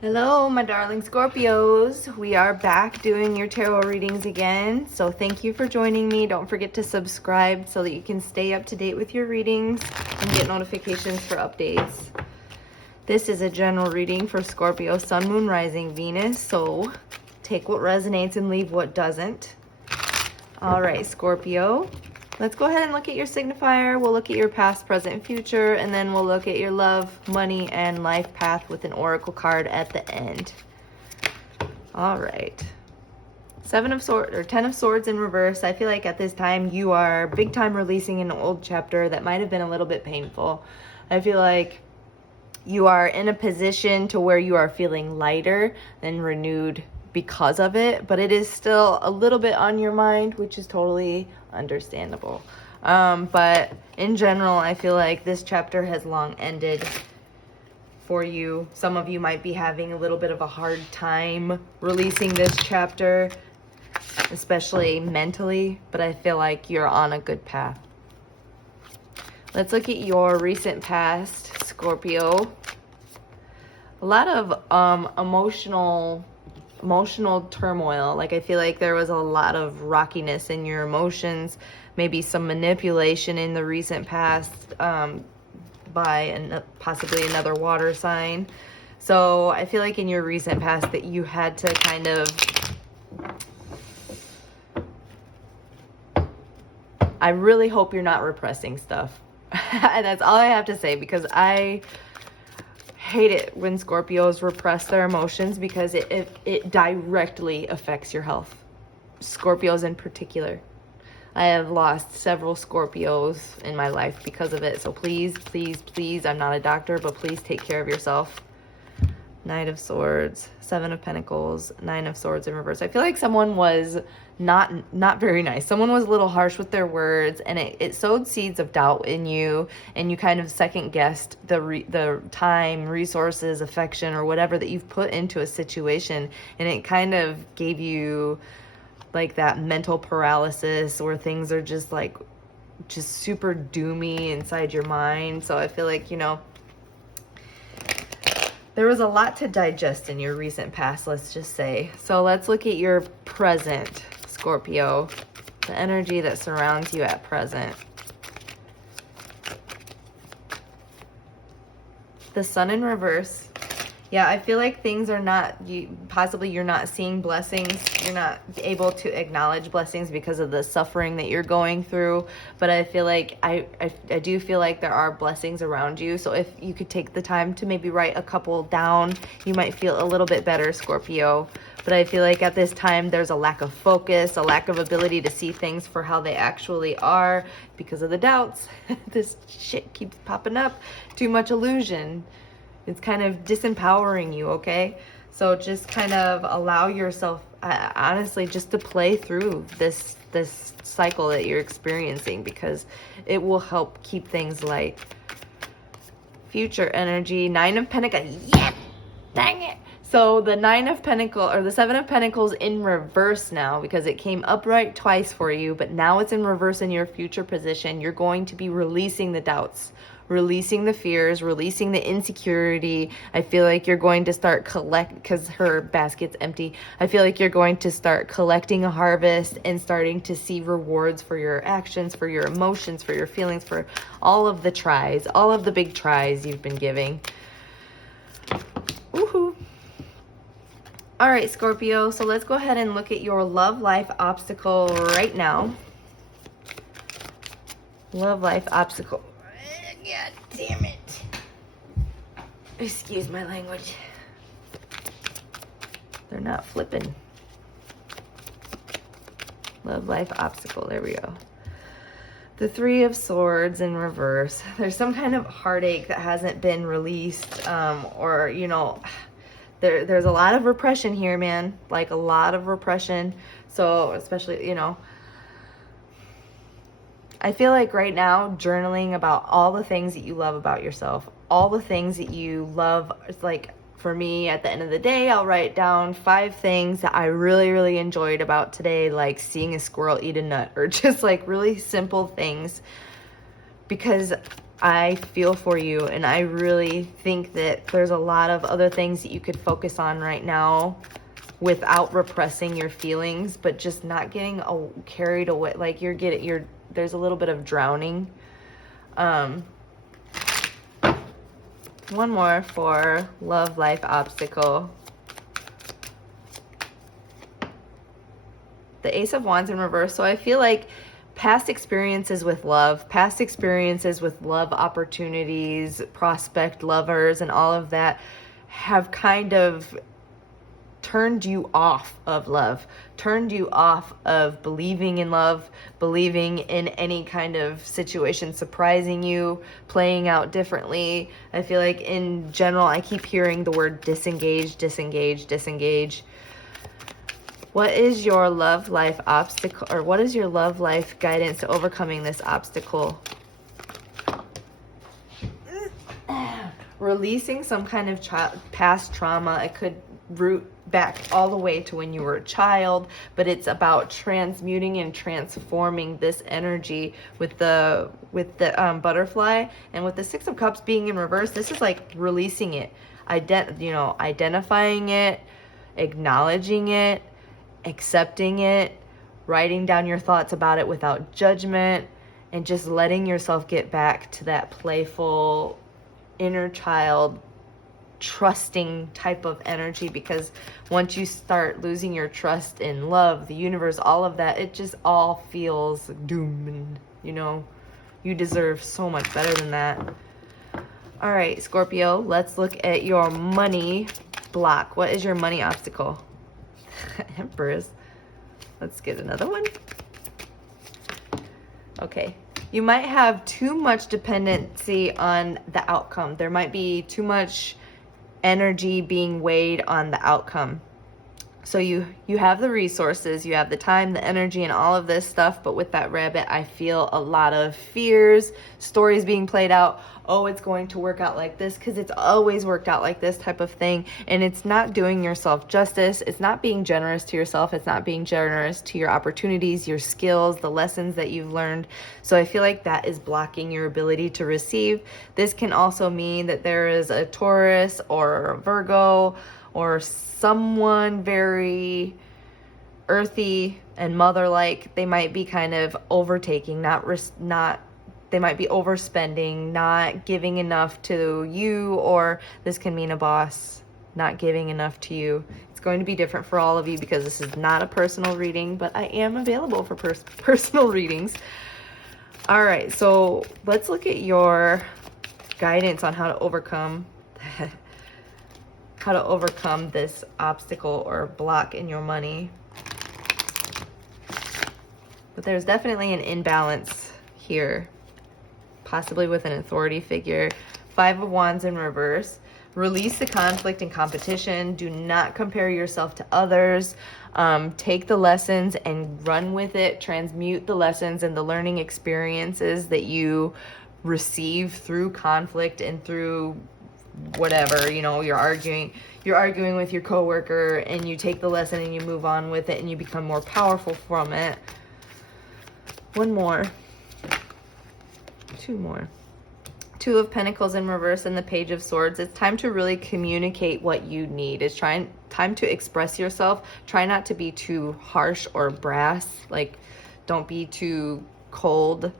Hello, my darling Scorpios. We are back doing your tarot readings again. So thank you for joining me. Don't forget to subscribe so that you can stay up to date with your readings and get notifications for updates. This is a general reading for Scorpio, Sun, Moon, Rising, Venus. So take what resonates and leave what doesn't. All right, Scorpio. Let's go ahead and look at your signifier. We'll look at your past, present, future, and then we'll look at your love, money, and life path with an oracle card at the end. All right. 10 of Swords in reverse. I feel like at this time you are big time releasing an old chapter that might have been a little bit painful. I feel like you are in a position to where you are feeling lighter and renewed because of it, but it is still a little bit on your mind, which is totally understandable. But in general, I feel like this chapter has long ended for you. Some of you might be having a little bit of a hard time releasing this chapter, especially mentally, but I feel like you're on a good path. Let's look at your recent past, Scorpio. A lot of emotional turmoil. Like I feel like there was a lot of rockiness in your emotions, maybe some manipulation in the recent past by possibly another water sign. So I feel like in your recent past that you had to kind of, I really hope you're not repressing stuff. That's all I have to say, because I hate it when Scorpios repress their emotions, because it directly affects your health. Scorpios in particular. I have lost several Scorpios in my life because of it. So please, please, please, I'm not a doctor, but please take care of yourself. Knight of Swords, 7 of Pentacles, 9 of Swords in reverse. I feel like someone was not very nice. Someone was a little harsh with their words, and it sowed seeds of doubt in you, and you kind of second guessed the time, resources, affection, or whatever that you've put into a situation, and it kind of gave you like that mental paralysis where things are just super doomy inside your mind. So I feel like, there was a lot to digest in your recent past, let's just say. So let's look at your present, Scorpio. The energy that surrounds you at present. The Sun in reverse. Yeah, I feel like things are not, possibly you're not seeing blessings. You're not able to acknowledge blessings because of the suffering that you're going through. But I feel like, I do feel like there are blessings around you. So if you could take the time to maybe write a couple down, you might feel a little bit better, Scorpio. But I feel like at this time, there's a lack of focus, a lack of ability to see things for how they actually are because of the doubts. This shit keeps popping up. Too much illusion. It's kind of disempowering you, okay? So just kind of allow yourself, honestly, just to play through this cycle that you're experiencing, because it will help keep things light. Future energy, 9 of Pentacles. Yeah, dang it. So the 9 of Pentacles, or the 7 of Pentacles in reverse now, because it came upright twice for you, but now it's in reverse in your future position. You're going to be releasing the doubts, releasing the fears, releasing the insecurity. I feel like you're going to start because her basket's empty. I feel like you're going to start collecting a harvest and starting to see rewards for your actions, for your emotions, for your feelings, for all of the tries, all of the big tries you've been giving. Woohoo. All right, Scorpio, so let's go ahead and look at your love life obstacle right now. Love life obstacle. God damn it. Excuse my language. They're not flipping. Love life obstacle. There we go. The 3 of Swords in reverse. There's some kind of heartache that hasn't been released, or, there's a lot of repression here, man. Like a lot of repression. So especially, I feel like right now, journaling about all the things that you love about yourself, all the things that you love. It's like, for me, at the end of the day, I'll write down 5 things that I really, really enjoyed about today, like seeing a squirrel eat a nut, or just like really simple things. Because I feel for you, and I really think that there's a lot of other things that you could focus on right now without repressing your feelings, but just not getting carried away. Like there's a little bit of drowning. One more for love life obstacle. The Ace of Wands in reverse. So I feel like past experiences with love opportunities, prospect lovers, and all of that have kind of turned you off of love, turned you off of believing in love, believing in any kind of situation surprising you, playing out differently. I feel like in general, I keep hearing the word disengage, disengage, disengage. What is your love life obstacle, or what is your love life guidance to overcoming this obstacle? Releasing some kind of past trauma. It could root back all the way to when you were a child, but it's about transmuting and transforming this energy with the butterfly, and with the Six of Cups being in reverse. This is like releasing it, identifying it, acknowledging it, accepting it, writing down your thoughts about it without judgment, and just letting yourself get back to that playful inner child trusting type of energy. Because once you start losing your trust in love, the universe, all of that, it just all feels doom, and you deserve so much better than that. All right, Scorpio, let's look at your money block. What is your money obstacle? Empress. Let's get another one. Okay. You might have too much dependency on the outcome. There might be too much energy being weighed on the outcome. So you have the resources, you have the time, the energy, and all of this stuff, but with that rabbit, I feel a lot of fears, stories being played out. Oh, it's going to work out like this because it's always worked out like this type of thing. And it's not doing yourself justice. It's not being generous to yourself. It's not being generous to your opportunities, your skills, the lessons that you've learned. So I feel like that is blocking your ability to receive. This can also mean that there is a Taurus or a Virgo or someone very earthy and mother-like. They might be kind of overtaking, they might be overspending, not giving enough to you, or this can mean a boss not giving enough to you. It's going to be different for all of you because this is not a personal reading, but I am available for personal readings. All right, so let's look at your guidance on how to overcome this obstacle or block in your money. But there's definitely an imbalance here, possibly with an authority figure. Five of Wands in reverse. Release the conflict and competition. Do not compare yourself to others. Take the lessons and run with it. Transmute the lessons and the learning experiences that you receive through conflict and through whatever, you're arguing with your coworker, and you take the lesson and you move on with it and you become more powerful from it. One more. Two more. Two of Pentacles in reverse and the Page of Swords. It's time to really communicate what you need. It's time to express yourself. Try not to be too harsh or brass. Like, don't be too cold.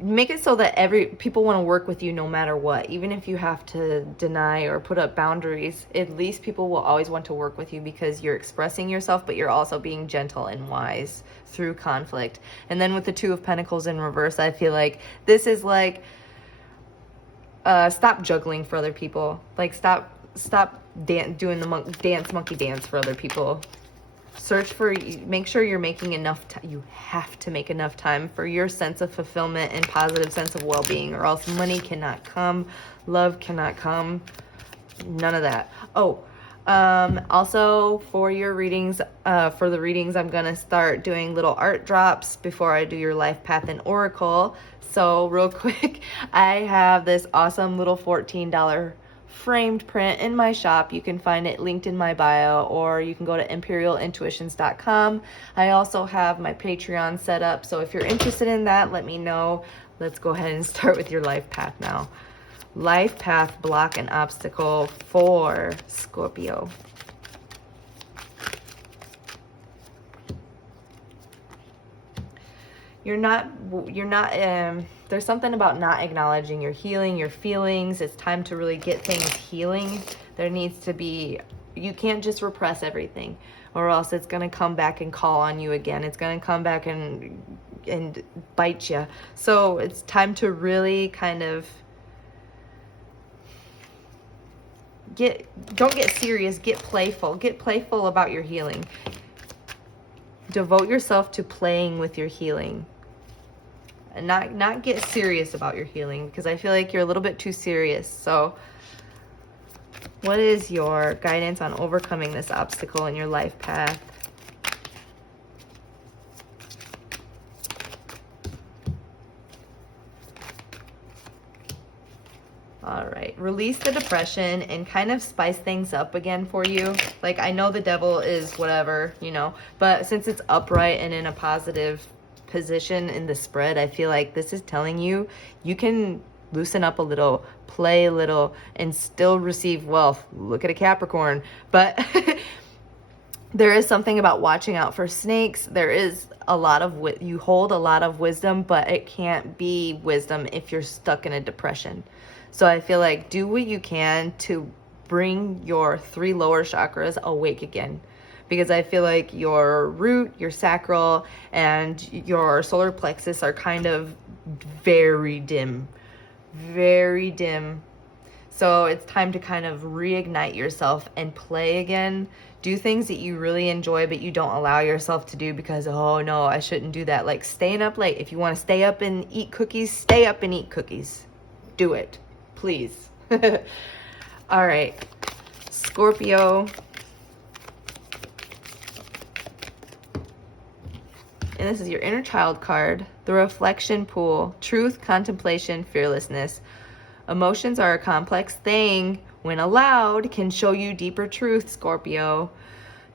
Make it so that people want to work with you no matter what. Even if you have to deny or put up boundaries, at least people will always want to work with you because you're expressing yourself, but you're also being gentle and wise through conflict. And then with the Two of Pentacles in reverse, I feel like this is like, stop juggling for other people. Like, stop doing the monkey dance for other people. Make sure you're making enough time. You have to make enough time for your sense of fulfillment and positive sense of well-being, or else money cannot come, love cannot come, none of that. Also for your readings, I'm going to start doing little art drops before I do your life path and oracle. So real quick, I have this awesome little $14 framed print in my shop. You can find it linked in my bio, or you can go to imperialintuitions.com. I also have my Patreon set up, so if you're interested in that, let me know. let's go ahead and start with your life path now. Life path, block, and obstacle for Scorpio. There's something about not acknowledging your healing, your feelings. It's time to really get things healing. There needs to be, you can't just repress everything, or else it's going to come back and call on you again. It's going to come back and bite you. So it's time to really kind of don't get serious, get playful. Get playful about your healing. Devote yourself to playing with your healing. And not get serious about your healing, because I feel like you're a little bit too serious. So what is your guidance on overcoming this obstacle in your life path? All right, release the depression and kind of spice things up again for you. Like, I know the devil is whatever, you know, but since it's upright and in a positive position in the spread, I feel like this is telling you you can loosen up a little, play a little, and still receive wealth. Look at a Capricorn. But there is something about watching out for snakes. There is a lot of, you hold a lot of wisdom, but it can't be wisdom if you're stuck in a depression. So I feel like do what you can to bring your 3 lower chakras awake again. Because I feel like your root, your sacral, and your solar plexus are kind of very dim. Very dim. So it's time to kind of reignite yourself and play again. Do things that you really enjoy, but you don't allow yourself to do because, oh no, I shouldn't do that. Like staying up late. If you want to stay up and eat cookies, stay up and eat cookies. Do it, please. All right, Scorpio. And this is your inner child card, the reflection pool, truth, contemplation, fearlessness. Emotions are a complex thing. When allowed, can show you deeper truth, Scorpio.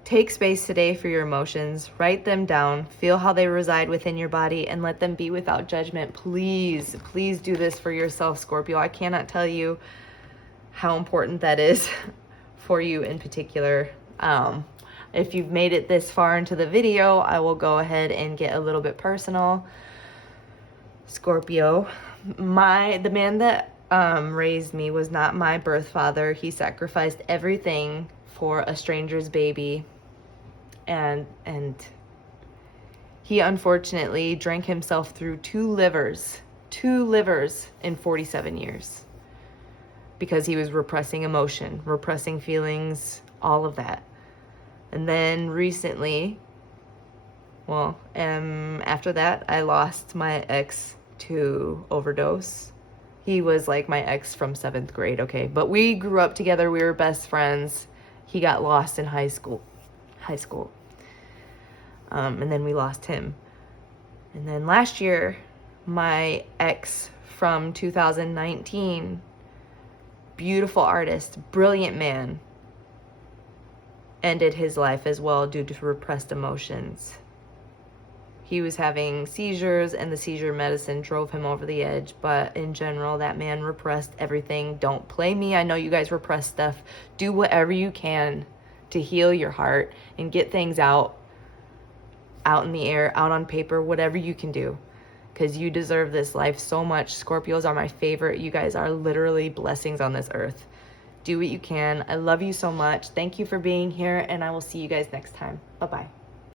Take space today for your emotions. Write them down. Feel how they reside within your body and let them be without judgment. Please, please do this for yourself, Scorpio. I cannot tell you how important that is for you in particular. If you've made it this far into the video, I will go ahead and get a little bit personal. Scorpio, the man that raised me was not my birth father. He sacrificed everything for a stranger's baby, and he unfortunately drank himself through 2 livers in 47 years because he was repressing emotion, repressing feelings, all of that. And then recently, well, after that, I lost my ex to overdose. He was like my ex from 7th grade, okay? But we grew up together. We were best friends. He got lost in high school. And then we lost him. And then last year, my ex from 2019, beautiful artist, brilliant man, ended his life as well due to repressed emotions. He was having seizures and the seizure medicine drove him over the edge. But in general, that man repressed everything. Don't play me. I know you guys repress stuff. Do whatever you can to heal your heart and get things out in the air, out on paper, whatever you can do. Because you deserve this life so much. Scorpios are my favorite. You guys are literally blessings on this earth. Do what you can. I love you so much. Thank you for being here, and I will see you guys next time. Bye-bye.